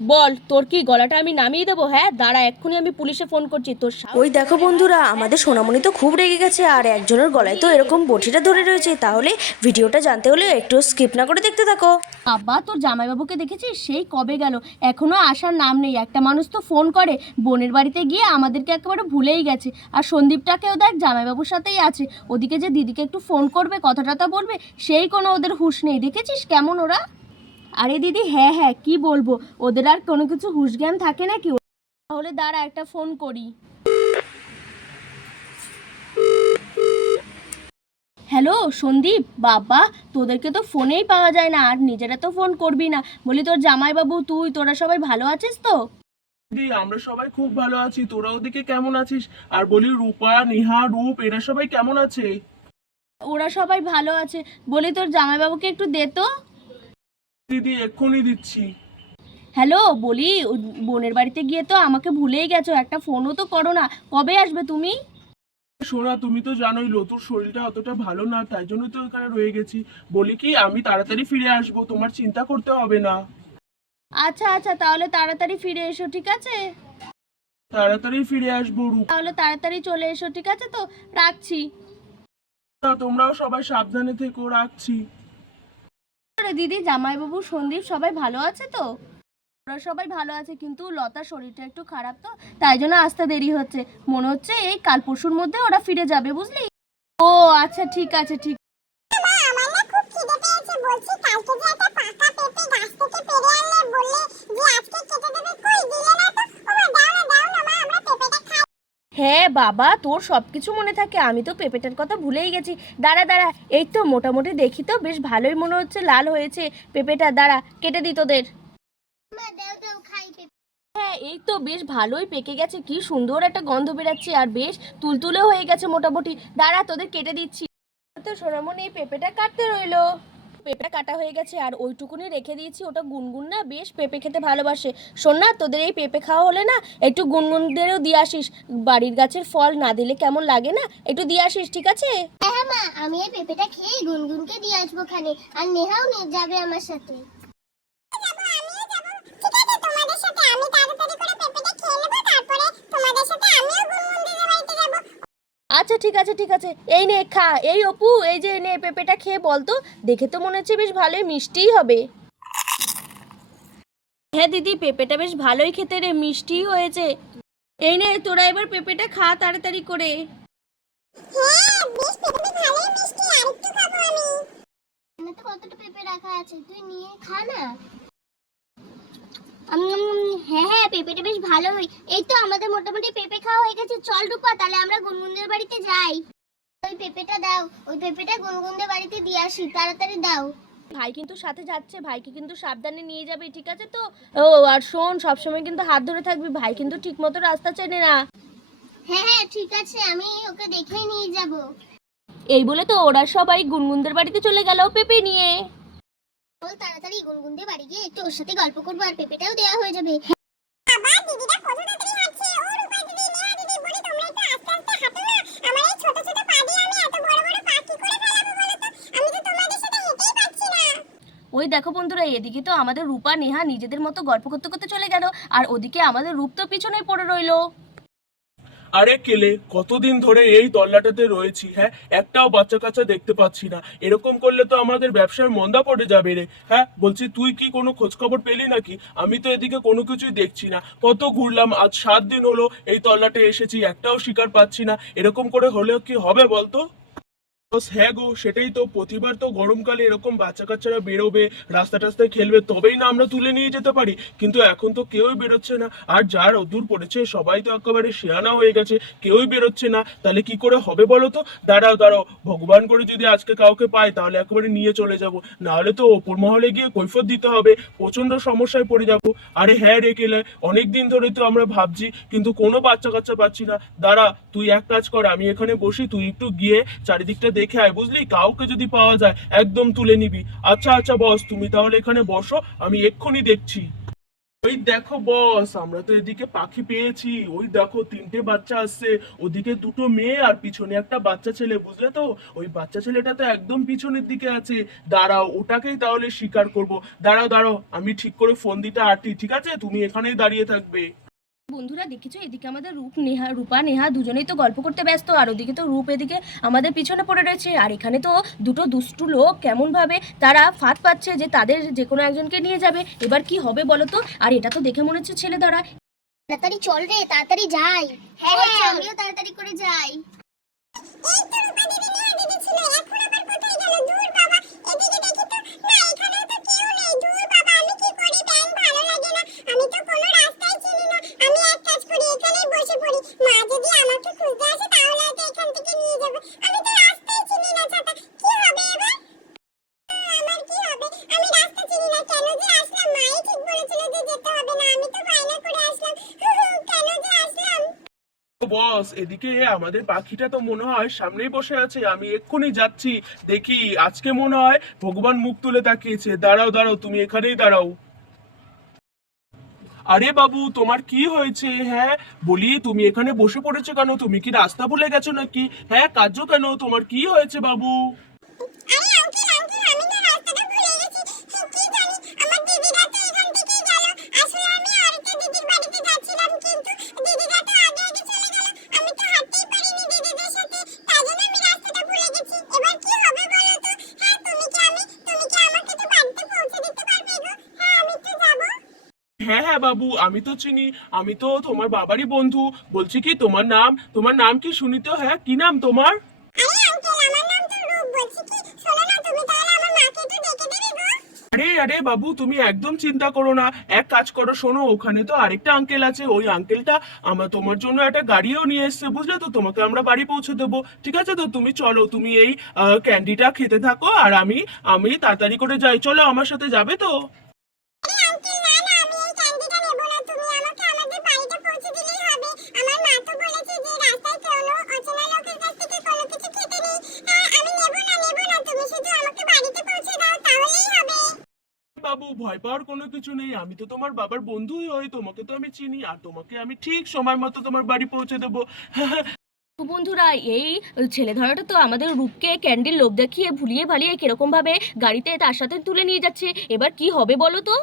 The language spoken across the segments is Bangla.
বল তোর কি গলাটা আমি নামিয়ে দেবো? হ্যাঁ দাঁড়া এক্ষুনি আমি পুলিশে ফোন করছি তোর ওই দেখো বন্ধুরা আমাদের সোনামণি তো খুব রেগে গেছে আর একজনের গলায় তো এরকম বটিটা ধরে রয়েছে তাহলে ভিডিওটা জানতে হলে একটু স্কিপ না করে দেখতে থাকো। আব্বা তোর জামাইবাবুকে দেখেছিস? সেই কবে গেল? এখনও আসার নাম নেই। একটা মানুষ তো ফোন করে বোনের বাড়িতে গিয়ে আমাদেরকে একেবারে ভুলেই গেছে। আর সন্দীপটাকেও দেখ জামাইবাবুর সাথেই আছে। ওদিকে যে দিদিকে একটু ফোন করবে কথা টথা বলবে সেই কোনো ওদের হুঁশ নেই। দেখেছিস কেমন ওরা? আরে দিদি হ্যাঁ হ্যাঁ কি বলব? ওদের আর কোনো কিছু হুশ জ্ঞান থাকে নাকি? তাহলে দাঁড়া একটা ফোন করি। হ্যালো সন্দীপ বাবা তোদেরকে তো ফোনেই পাওয়া যায় না আর নিজেরা তো ফোন করবি না। বলি তোর জামাইবাবু তুই তোরা সবাই ভালো আছিস তো? আমরা সবাই খুব ভালো আছি। তোরা ওদিকে কেমন আছিস? আর বলি রূপা নিহা রূপ এরা সবাই কেমন আছে? ওরা সবাই ভালো আছে। বলি তোর জামাইবাবুকে একটু দে তো। দিদি এক্ষুনি দিচ্ছি। হ্যালো বলি ও বোনের বাড়িতে গিয়ে তো আমাকে ভুলেই গেছো একটা ফোনও তো করো না। কবে আসবে তুমি? সোনা তুমি তো জানোই লতুর শরীরটা অতটা ভালো না তাই জন্য তো এখানে রয়ে গেছি। বলি কি আমি তাড়াতাড়ি ফিরে আসব তোমার চিন্তা করতে হবে না। আচ্ছা আচ্ছা তাহলে তাড়াতাড়ি ফিরে এসো ঠিক আছে? তাড়াতাড়ি ফিরে আসব রূপ। তাহলে তাড়াতাড়ি চলে এসো ঠিক আছে তো? রাখছি। তোমরাও সবাই সাবধানে থেকো রাখছি। আরে দিদি, জামাইবাবু, সন্দীপ, সবাই ভালো আছে তো? ওরা সবাই ভালো আছে, কিন্তু লতার শরীরটা একটু খারাপ তো, তাই জন্য আসতে দেরি হচ্ছে। মনে হচ্ছে এই কাল পরশুর মধ্যে ওরা ফিরে যাবে, বুঝলি? ও আচ্ছা ঠিক আছে, ঠিক হ্যাঁ বাবা, তোর সব কিছু মনে থাকে। আমি তো পেঁপেটার কথা ভুলেই গেছি। দাঁড়া দাঁড়া। এই তো মোটামুটি দেখি তো, বেশ ভালোই মনে হচ্ছে, লাল হয়েছে। পেঁপেটা, দাঁড়া, কেটে দি তোদের। হ্যাঁ এই তো বেশ ভালোই পেকে গেছে। কি সুন্দর একটা গন্ধ বেরাচ্ছে আর বেশ তুলতুলে হয়ে গেছে মোটামুটি। দাঁড়া, তোদের কেটে দিচ্ছি। তো সোনামন এই পেঁপেটা কাটতে রইল। পেঁপেটা কাটা হয়ে গেছে আর ওইটুকুনি রেখে দিয়েছি। ওটা গুনগুন না, বেশ পেঁপে খেতে ভালোবাসে। শোন না, তোদের এই পেঁপে খাওয়া হলে না, একটু গুনগুনদেরও দিয়ে আসিস। বাড়ির গাছের ফল না দিলে কেমন লাগে না, একটু দিয়ে আসিস, ঠিক আছে? হ্যাঁ মা, আমি এই পেঁপেটা খেয়ে গুনগুনকে দিয়ে আসব খানে। আর নেহাও যাবে আমার সাথে। আচ্ছা ঠিক আছে ঠিক আছে। এই নে, খা। এই অপু, এই যে নে, পেঁপেটা খেয়ে বলতো দেখে তো মনে হচ্ছে বেশ ভালোই মিষ্টিই হবে। হ্যাঁ দিদি, পেঁপেটা বেশ ভালোই খেতে রে, মিষ্টিই হয়েছে। এই নে, তোরা এবার পেঁপেটা খা তাড়াতাড়ি করে। হ্যাঁ কতটা পেঁপে রাখা আছে, তুই নিয়ে খা না। হ্যাঁ হ্যাঁ পেঁপেটা বেশ ভালোই। এই তো আমাদের মোটামুটি পেঁপে খাওয়া হয়ে গেছে। চল রূপা তাহলে আমরা গুনগুনদের বাড়িতে যাই। ওই পেঁপেটা দাও ওই পেঁপেটা গুনগুনদের বাড়িতে দিয়ে আসি তাড়াতাড়ি দাও। ভাই কিন্তু সাথে যাচ্ছে ভাইকে কিন্তু সাবধানে নিয়ে যাবে ঠিক আছে তো? ও আর শোন সবসময় কিন্তু হাত ধরে থাকবি ভাই কিন্তু ঠিক মতো রাস্তা চেনে না। হ্যাঁ হ্যাঁ ঠিক আছে আমি ওকে দেখেই নিয়ে যাব। এই বলে তো ওরা সবাই গুনগুনদের বাড়িতে চলে গেল পেঁপে নিয়ে। বল তাড়াতাড়ি গুনগুনদের বাড়ি গিয়ে একটু ওর সাথে গল্প করব আর পেঁপেটাও দেওয়া হয়ে যাবে। বাবা দিদিটা কত তাড়াতাড়ি হাঁটছে? ও রূপা দিদি নেহা দিদি বলে তোমরা একটু আস্তে আস্তে হাঁটো না। আমার এই ছোট ছোট পা দিয়ে আমি এত বড় বড় পা কি করে ফেলাবো বলো তো? আমি তো তোমাদের সাথে হেঁটেই পাচ্ছি না। ওই দেখো বন্ধুরা এদিকে তো আমাদের রূপা নেহা নিজেদের মতো গল্প করতে করতে চলে গেল আর ওদিকে আমাদের রূপ তো পিছনেই পড়ে রইল। আরে কেলে, কতদিন ধরে এই তল্লাটাতে রয়েছি হ্যাঁ? একটাও বাচ্চা কাচ্চা দেখতে পাচ্ছি না। এরকম করলে তো আমাদের ব্যবসার মন্দা পড়ে যাবে রে হ্যাঁ? বলছি, তুই কি কোনো খোঁজখবর পেলি নাকি? আমি তো এদিকে কোনো কিছুই দেখছি না। কত ঘুরলাম, আজ সাত দিন হলো এই তল্লাটে এসেছি, একটাও শিকার পাচ্ছি না। এরকম করে হলেও কি হবে বলতো? হ্যাঁ গো, সেটাই তো, প্রতিবার তো গরমকালে এরকম বাচ্চা কাচ্চারা বেরোবে রাস্তা টাস্তায় খেলবে, তবেই না আমরা তুলে নিয়ে যেতে পারি। কিন্তু এখন তো কেউই বেরোচ্ছে না। আর যার অদূর পড়েছে, সবাই তো একেবারে শেয়ানা হয়ে গেছে, কেউই বেরোচ্ছে না। তাহলে কি করে হবে বলো তো? দাঁড়াও দাঁড়াও, ভগবান করে যদি আজকে কাউকে পাই তাহলে একেবারে নিয়ে চলে যাব। নাহলে তো ওপর মহলে গিয়ে কৈফত দিতে হবে প্রচণ্ড সমস্যায় পড়ে যাব। আরে হ্যাঁ রে কেলে, অনেক দিন ধরে তো আমরা ভাবছি, কিন্তু কোনো বাচ্চা কাচ্চা পাচ্ছি না। দাঁড়া, তুই এক কাজ কর, আমি এখানে বসি, তুই একটু গিয়ে চারিদিকটা দেখে আয়, বুঝলি? কাউকে যদি পাওয়া যায়, একদম তুলে নিবি। আচ্ছা আচ্ছা বস, তুমি তাহলে এখানে বসো, আমি এক্ষুনি দেখছি। ওই দেখো, বস, আমরা তো এদিকে পাখি পেয়েছি। ওই দেখো, তিনটে বাচ্চা আসছে। ওদিকে দুটো মেয়ে আর পিছনে একটা বাচ্চা ছেলে, বুঝলে তো? ওই বাচ্চা ছেলেটা তো একদম পিছনের দিকে আছে। দাঁড়াও, ওটাকেই তাহলে স্বীকার করব। দাঁড়াও দাঁড়াও, আমি ঠিক করে ফোন দিতে আটি ঠিক আছে? তুমি এখানেই দাঁড়িয়ে থাকবে। বন্ধুরা দেখেছ? এদিকে আমাদের রূপ নেহা রূপা নেহা দুজনেই তো গল্প করতে ব্যস্ত আর ওদিকে তো রূপ এদিকে আমাদের পিছনে পড়ে রয়েছে। আর এখানে তো দুটো দুষ্টু লোক কেমনভাবে তারা ফাঁদ পাচ্ছে যে তাদের যে কোনো একজনকে নিয়ে যাবে। এবার কি হবে বলো তো? আর এটা তো দেখে মনে হচ্ছে ছেলে ধরা তাড়াতাড়ি চল রে তাড়াতাড়ি যাই। হ্যাঁ হ্যাঁ আমিও তাড়াতাড়ি করে যাই। এই তো রূপা দিদি নেহা দিদি ছিল এখন আবার কোথায় গেল? দূর বাবা এদিকে দেখি তো না এখানেও তো কেউ নেই। দূর বাবা আমি কি করি? ব্যাং ভালো লাগে না। আমি তো কোনো রাস্তায় বস, এদিকে আমাদের পাখিটা তো মনে হয় সামনেই বসে আছে। আমি এক্ষুনি যাচ্ছি, দেখি আজকে মনে হয় ভগবান মুখ তুলে তাকিয়েছে। দাঁড়াও দাঁড়াও, তুমি এখানেই দাঁড়াও। আরে বাবু, তোমার কি হয়েছে? হ্যাঁ বলি, তুমি এখানে বসে পড়েছো কেন? তুমি কি রাস্তা ভুলে গেছো নাকি? হ্যাঁ কাজও কেন? তোমার কি হয়েছে বাবু? হ্যাঁ হ্যাঁ বাবু আমি তো চিনি। আমি তো তোমার বাবারই বন্ধু। বলছি কি তোমার নাম? তোমার নাম কি শুনি তো হ্যাঁ কি নাম তোমার? আরে আরে আরে বাবু তুমি একদম চিন্তা করো না। এক কাজ করো শোনো ওখানে তো আরেকটা আঙ্কেল আছে। ওই আঙ্কেলটা আমার তোমার জন্য একটা গাড়িও নিয়ে এসেছে বুঝলে তো? তোমাকে আমরা বাড়ি পৌঁছে দেবো। ঠিক আছে তো? তুমি চলো তুমি এই ক্যান্ডিটা খেতে থাকো আর আমি আমি তাড়াতাড়ি করে যাই। চলো আমার সাথে যাবে তো আরে আঙ্কেল না না আমি এই ক্যান্ডিটা নেব না তুমি আমাকে আমাদের বাড়িতে পৌঁছে দিলেই হবে আমার মা তো বলেছে যে রাস্তায় কোনো অচেনা লোকের কাছ থেকে কোনো কিছু খেতে নেই হ্যাঁ, আমি নেব না নেব না তুমি শুধু আমাকে বাড়িতে পৌঁছে দাও তাহলেই হবে বাবু ভয় পাওয়ার কোনো কিছু নেই। আমি তো তোমার বাবার বন্ধুই হই, তোমাকে তো আমি চিনি, আর তোমাকে আমি ঠিক সময় মতো তোমার বাড়ি পৌঁছে দেবো। বন্ধুরা, এই ছেলে ধরাটা তো আমাদের রূপকে ক্যান্ডিল লোভ দেখিয়ে ভুলিয়ে ভালিয়ে কীরকম ভাবে গাড়িতে তার সাথে তুলে নিয়ে যাচ্ছে। এবার কি হবে বলো তো?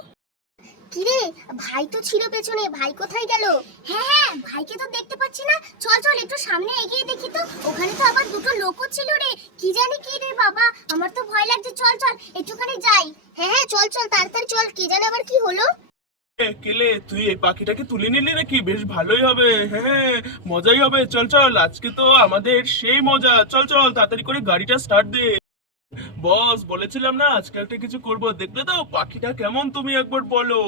কিরে, ভাই তো ছিল পেছনে, ভাই কোথায় গেল? হ্যাঁ হ্যাঁ ভাইকে তো দেখতে পাচ্ছি না। চল চল, একটু সামনে এগিয়ে দেখি তো। ওখানে তো আবার দুটো লোকও ছিল রে। কি জানি কি রে বাবা, আমার তো ভয় লাগছে। চল চল, একটুখানি যাই। হ্যাঁ হ্যাঁ চল চল, তাড়াতাড়ি চল, কি জানি আবার কি হলো? কেলে তুই এই পাখিটাকে তুলে নিলি নাকি? বেশ ভালোই হবে। হ্যাঁ মজাই হবে। চল চল, আজকে তো আমাদের সেই মজা। চল চল, তাড়াতাড়ি করে গাড়িটা স্টার্ট দে। বস বলেছিলাম না আজকে একটা কিছু করব। দেখবে তো পাখিটা কেমন তুমি একবার বলো।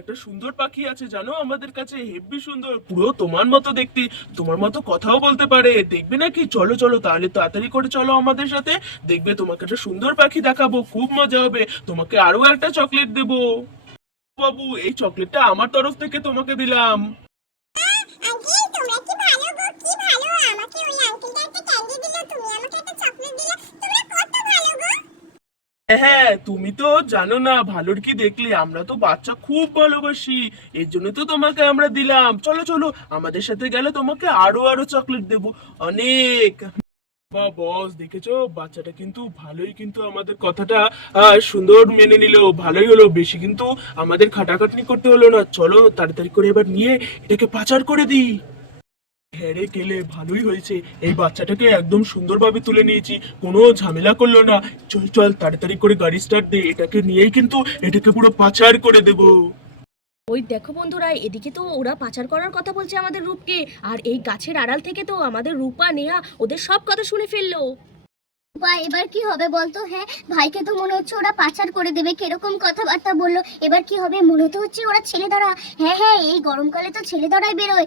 একটা সুন্দর পাখি আছে জানো? আমাদের কাছে হেব্বি সুন্দর পুরো তোমার মতো দেখতে। তোমার মতো কথাও বলতে পারে। দেখবে নাকি? চলো চলো তাহলে তাড়াতাড়ি করে চলো আমাদের সাথে। দেখবে তোমাকে একটা সুন্দর পাখি দেখাবো খুব মজা হবে। তোমাকে আরও একটা চকলেট দেবো। বাবু এই চকলেটটা আমার তরফ থেকে তোমাকে দিলাম। হ্যাঁ তুমি তো জানো না ভালোর কি দেখলে? আমরা তো বাচ্চা খুব ভালোবাসি এর জন্য তো তোমাকে আমরা দিলাম। চলো চলো আমাদের সাথে গেলে তোমাকে আরও আরও চকলেট দেবো। অনেক। বা বস দেখেছ? বাচ্চাটা কিন্তু ভালোই কিন্তু আমাদের কথাটা সুন্দর মেনে নিল, ভালোই হলো। বেশি কিন্তু আমাদের খাটাখাটনি করতে হলো না। চলো তাড়াতাড়ি করে এবার নিয়ে এটাকে পাচার করে দিই। হ্যাঁ রে গেলে ভালোই হয়েছে। এই বাচ্চাটাকে একদম সুন্দরভাবে তুলে নিয়েছি। কোনো ঝামেলা করল না। চল চল, তাড়াতাড়ি করে গাড়ি স্টার্ট দে। এটাকে নিয়েই কিন্তু এটাকে পুরো পাচার করে দেবো। ওই দেখো বন্ধুরা, এদিকে তো ওরা পাচার করার কথা বলছে আমাদের রূপকে, আর এই গাছের আড়াল থেকে তো আমাদের রূপা, নেহা ওদের সব কথা শুনে ফেলল। বা এবার কি হবে বলতো? হ্যাঁ ভাইকে তো মনে হচ্ছে ওরা পাচার করে দেবে, কীরকম কথাবার্তা বলল? এবার কি হবে? মনে তো হচ্ছে ওরা ছেলে ধরা হ্যাঁ হ্যাঁ এই গরমকালে তো ছেলে ধরাই বেরোয়।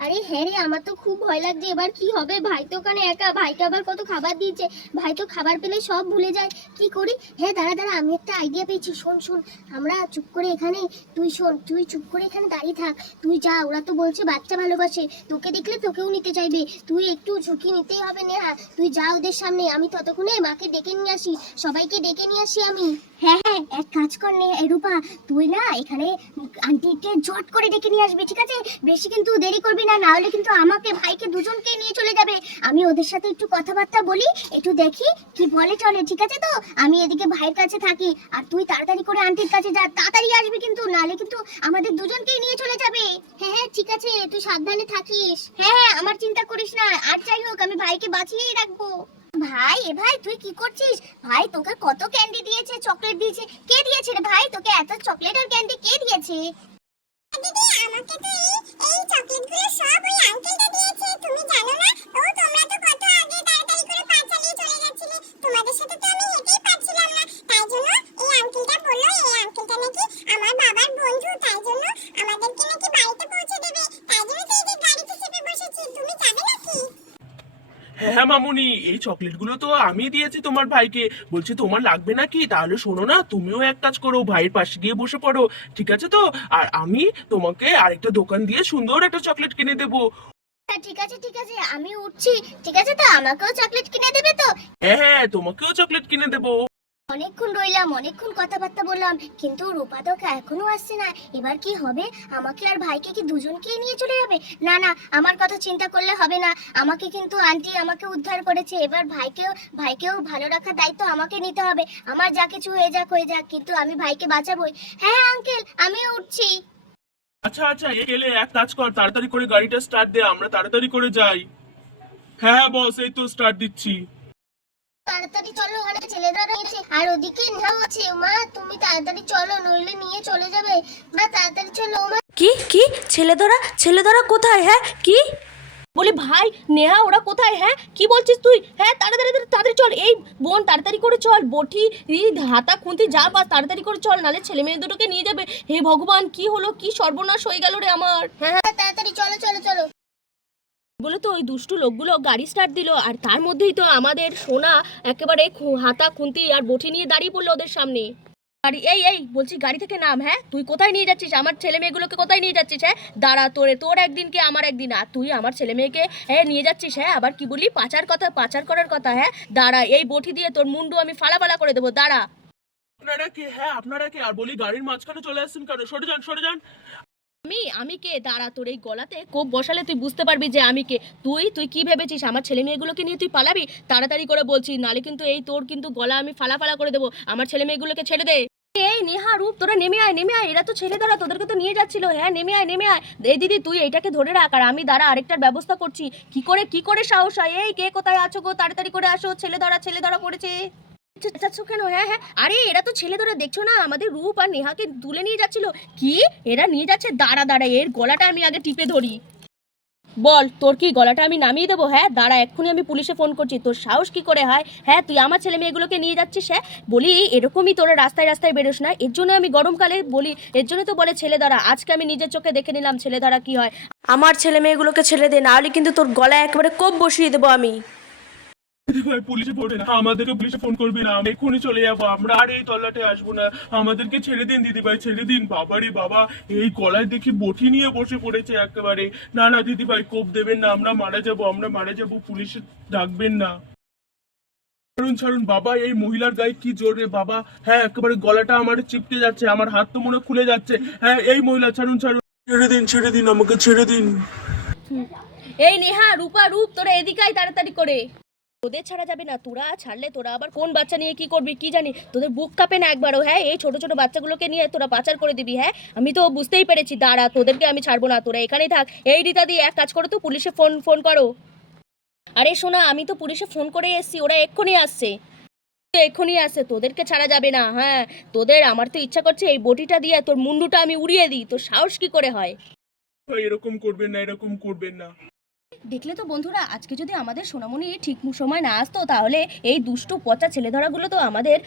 আরে হ্যাঁ রে, আমার তো খুব ভয় লাগছে। এবার কি হবে? ভাই তো ওখানে একা। ভাইকে আবার কত খাবার দিয়েছে। ভাই তো খাবার পেলে সব ভুলে যায়। কি করি? হ্যাঁ দাঁড়া দাঁড়া, আমি একটা আইডিয়া পেয়েছি। শোন শোন, আমরা চুপ করে এখানে, তুই শোন, তুই চুপ করে এখানে দাঁড়িয়ে থাক। তুই যা, ওরা তো বলছে বাচ্চা ভালোবাসে। তোকে দেখলে তোকেও নিতে চাইবে। তুই একটু ঝুঁকি নিতেই হবে নেহা। তুই যা ওদের সামনে, আমি ততক্ষণে মাকে ডেকে নিয়ে আসি। সবাইকে ডেকে নিয়ে আসি আমি। হ্যাঁ হ্যাঁ এক কাজ কর নে রূপা, তুই না এখানে আন্টিকে জট করে ডেকে নিয়ে আসবি, ঠিক আছে? বেশি কিন্তু দেরি করবি না না কিন্তু আমাকে ভাইকে দুজনকে নিয়ে চলে যাবে। আমি ওদের সাথে একটু কথাবার্তা বলি, একটু দেখি কি বলে চলে, ঠিক আছে তো? আমি এদিকে ভাইয়ের কাছে থাকি, আর তুই তাড়াতাড়ি করে আন্টির কাছে যা, তাড়াতাড়ি আসবি কিন্তু নালে কিন্তু আমাদের দুজনকেই নিয়ে চলে যাবে। হ্যাঁ হ্যাঁ ঠিক আছে, তুই সাবধানে থাকিস। হ্যাঁ হ্যাঁ আমার চিন্তা করিস না, আর যাই হোক, আমি ভাইকে বাঁচিয়েই রাখব। ভাই, এ ভাই, তুই কি করছিস? ভাই, তোকে কত ক্যান্ডি দিয়েছে? চকলেট দিয়েছে। কে দিয়েছে রে ভাই? তোকে এত চকলেট আর ক্যান্ডি কে দিয়েছে? দিদি, আমাকে তো এই এই চকলেটগুলো সব ওই আঙ্কেলটা দিয়েছে। তুমি জানো না? ও, তোমরা তো কত আগে তাড়াতাড়ি করে পা চালিয়ে চলে যাচ্ছিলে তোমাদের সাথে তো আমি হেঁটেই পাচ্ছিলাম না। তাই জন্য এই আঙ্কেলটা বলল, এই আঙ্কেলটা নাকি হ্যাঁ মামুনি এই চকলেটগুলো তো আমি দিয়েছি তোমার ভাইকে। বলছি তোমার লাগবে নাকি? তাহলে শোনো না তুমিও এক কাজ করো ভাইয়ের পাশে গিয়ে বসে পড়ো ঠিক আছে তো? আর আমি তোমাকে আরেকটা দোকান দিয়ে সুন্দর একটা চকলেট কিনে দেবো। হ্যাঁ, ঠিক আছে ঠিক আছে আমি উঠছি ঠিক আছে তো? আমাকেও চকলেট কিনে দেবে তো? হ্যাঁ হ্যাঁ তোমাকেও চকলেট কিনে দেবো। অনেকক্ষণ রইলাম, অনেকক্ষণ কথাবার্তা বললাম, কিন্তু রূপা তো এখনও আসছে না। এবার কি হবে? আমাকে আর ভাইকে কি দুজনকেই নিয়ে চলে যাবে? না না, আমার কথা চিন্তা করলে হবে না। আমাকে কিন্তু আন্টি আমাকে উদ্ধার করেছে। এবার ভাইকেও ভাইকেও ভালো রাখার দায়িত্ব আমাকে নিতে হবে। আমার যা কিছু হয়ে যাক হয়ে যাক, কিন্তু আমি ভাইকে বাঁচাবোই। হ্যাঁ আঙ্কেল, আমিও উঠছি। আচ্ছা আচ্ছা এ গেলে এক কাজ কর, তাড়াতাড়ি করে গাড়িটা স্টার্ট দে, আমরা তাড়াতাড়ি করে যাই। হ্যাঁ বস এই তো স্টার্ট দিচ্ছি। তাড়াতাড়ি চলো ওখানে ছেলেরা রয়েছে। আর ওদিকে নেওয়া আছে মা তুমি তাড়াতাড়ি চলো নইলে নিয়ে চলে যাবে। মা তাড়াতাড়ি চলো মা। কি কি? ছেলে ধরা ছেলে ধরা কোথায় হ্যাঁ? কি? বলি ভাই নেহা ওরা কোথায় হ্যাঁ? কি বলছিস তুই? হ্যাঁ তাড়াতাড়ি তাড়াতাড়ি চল। এই বোন তাড়াতাড়ি করে চল। বটি হাতা খুন্তি যা পাস তাড়াতাড়ি করে চল নালে ছেলে মেয়ে দুটোকে নিয়ে যাবে। হে ভগবান কি হলো? কি সর্বনাশ হয়ে গেল রে আমার। হ্যাঁ হ্যাঁ তাড়াতাড়ি চলো চলো চলো। বলে তো ওই দুষ্টু লোকগুলো গাড়ি স্টার্ট দিল। আর তার মধ্যেই তো আমাদের সোনা একেবারে হাতা, খুন্তি আর বটি নিয়ে দাঁড়িয়ে পড়ল ওদের সামনে। গাড়ি, এই এই, বলছি গাড়ি থেকে নাম হ্যাঁ? তুই কোথায় নিয়ে যাচ্ছিস? আমার ছেলে মেয়েগুলোকে কোথায় নিয়ে যাচ্ছিস হ্যাঁ? দাঁড়া, তোরে, তোর একদিন কি আমার একদিন, আর তুই আমার ছেলে মেয়েকে হ্যাঁ নিয়ে যাচ্ছিস হ্যাঁ? আবার কি বলি পাচার কথা, পাচার করার কথা হ্যাঁ? দাঁড়া, এই বটি দিয়ে তোর মুন্ডু আমি ফালা ফালা করে দেবো, দাঁড়া। আপনারা কে হ্যাঁ? আপনারা কে? আর বলি গাড়ির মাঝখানে চলে আসছেন কেন? সরে যান সরে যান। আমি আমি কে? দাঁড়া, তোর এই গলাতে কোপ বসালে তুই বুঝতে পারবি যে আমি কে। তুই তুই কি ভেবেছিস? আমার ছেলে মেয়েগুলোকে নিয়ে তুই পালাবি? তাড়াতাড়ি করে বলছি, নালে কিন্তু এই তোর কিন্তু গলা আমি ফালা ফালা করে দেবো। আমার ছেলে মেয়েগুলোকে ছেড়ে দে। এই নেহা, রূপ, তোরা নেমে আয় নেমে আয়। এরা তো ছেলে ধরা, তোদেরকে তো নিয়ে যাচ্ছিল। হ্যাঁ নেমে আয় নেমে আয়। এই দিদি, তুই এইটাকে ধরে রাখ। আর আমি দাঁড়া, আরেকটার ব্যবস্থা করছি। কি করে কি করে সাহস হয়? এই কে কোথায় আছো গো? তাড়াতাড়ি করে আসো। ছেলে ধরা ছেলে ধরা পড়েছে। যাচ্ছ কেন? হ্যাঁ হ্যাঁ। আরে, এরা তো ছেলে ধরে দেখছ না? আমাদের রূপ আর নেহাকে তুলে নিয়ে যাচ্ছিল। কি? এরা নিয়ে যাচ্ছে? দাঁড়া দাঁড়া, এর গলাটা আমি আগে টিপে ধরি। বল, তোর কি গলাটা আমি নামিয়ে দেবো? হ্যাঁ দাঁড়া, এক্ষুনি আমি পুলিশে ফোন করছি। তোর সাহস কি করে হয়? হ্যাঁ তুই আমার ছেলে মেয়েগুলোকে নিয়ে যাচ্ছিস? হ্যাঁ বলি, এরকমই তোরা রাস্তায় রাস্তায় বেরোস না? এর জন্য আমি গরমকালে বলি, এর জন্য তো বলে ছেলে ধরা আজকে আমি নিজের চোখে দেখে নিলাম ছেলে ধরা কি হয়। আমার ছেলে মেয়েগুলোকে ছেড়ে দে নাহলে কিন্তু তোর গলায় একেবারে কোপ বসিয়ে দেবো আমি। পুলিশে পড়ে না, আমাদেরকে পুলিশে ফোন করবে না এক্ষুনি চলে যাব, আমরা আর এই তল্লাটে আসব না। আমাদেরকে ছেড়ে দিন দিদি ভাই, ছেড়ে দিন। বাবারে বাবা, এই গলায় দেখি বটি নিয়ে বসে পড়েছে একেবারে। না না, দিদি ভাই, কোপ দেবেন না, আমরা মারা আমরা মারা পুলিশে ডাকবেন না। ছাড়ুন ছাড়ুন, বাবা, এই মহিলার গায়ে কি জোর রে, বাবা। হ্যাঁ একেবারে গলাটা আমার চিপকে যাচ্ছে, আমার হাত তো মনে খুলে যাচ্ছে। হ্যাঁ এই মহিলা, ছাড়ুন ছাড়ুন। ছেড়ে দিন ছেড়ে দিন, আমাকে ছেড়ে দিন। এই নেহা, রূপা, রূপ, তোরা এদিকে তাড়াতাড়ি করে। তোদের ছাড়া যাবে না, তোরা ছাড়লে তোরা আবার কোন বাচ্চা নিয়ে কি করবি, কি জানি? তোদের বুক কাঁপে না একবারও হ্যাঁ? এই ছোট ছোট বাচ্চাগুলোকে নিয়ে তোরা পাচার করে দিবি হ্যাঁ? আমি তো বুঝতেই পেরেছি, দাঁড়া, তোদেরকে আমি ছাড়বো না, তোরা এখানেই থাক। এই রীতা দি, এক কাজ করো তো, পুলিশে ফোন ফোন করো। আরে শোনা, আমি তো পুলিশে ফোন করে এসেছি, ওরা এক্ষুনি আসছে। এক্ষুনি আসছে, তোদেরকে ছাড়া যাবে না হ্যাঁ? তোদের, আমার তো ইচ্ছা করছে এই বটিটা দিয়ে তোর মুন্ডুটা আমি উড়িয়ে দিই, তোর সাহস কি করে হয়? এরকম করবেন না, এরকম করবেন না। দেখলে তো বন্ধুরা, আজকে যদি আমাদের সোনামণি ঠিক সময় না আসতো, তাহলে এই দুষ্টু পচা ছেলে ধরাগুলো তো আমাদের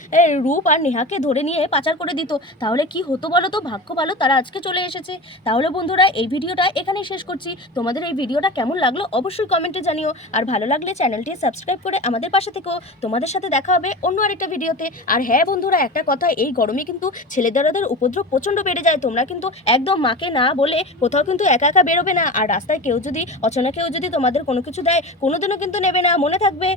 রূপ আর নেহাকে ধরে নিয়ে পাচার করে দিত। তাহলে কি হতো বলো তো? ভাগ্য ভালো তারা আজকে চলে এসেছে। তাহলে বন্ধুরা, এই ভিডিওটা এখানেই শেষ করছি। তোমাদের এই ভিডিওটা কেমন লাগল অবশ্যই কমেন্টে জানিও। আর ভালো লাগলে চ্যানেলটি সাবস্ক্রাইব করে আমাদের পাশে থেকেও তোমাদের সাথে দেখা হবে অন্য আরেকটা ভিডিওতে। আর হ্যাঁ বন্ধুরা, একটা কথা, এই গরমে কিন্তু ছেলেদেরাদের উপদ্রব প্রচণ্ড বেড়ে যায়। তোমরা কিন্তু একদম মাকে না বলে কোথাও কিন্তু একা একা বেরোবে না। আর রাস্তায় কেউ যদি অচেনা কেউ যদি তোমাদের কোনো কিছু দেয় কোনোদিনও কিন্তু নেবে না মনে থাকবে।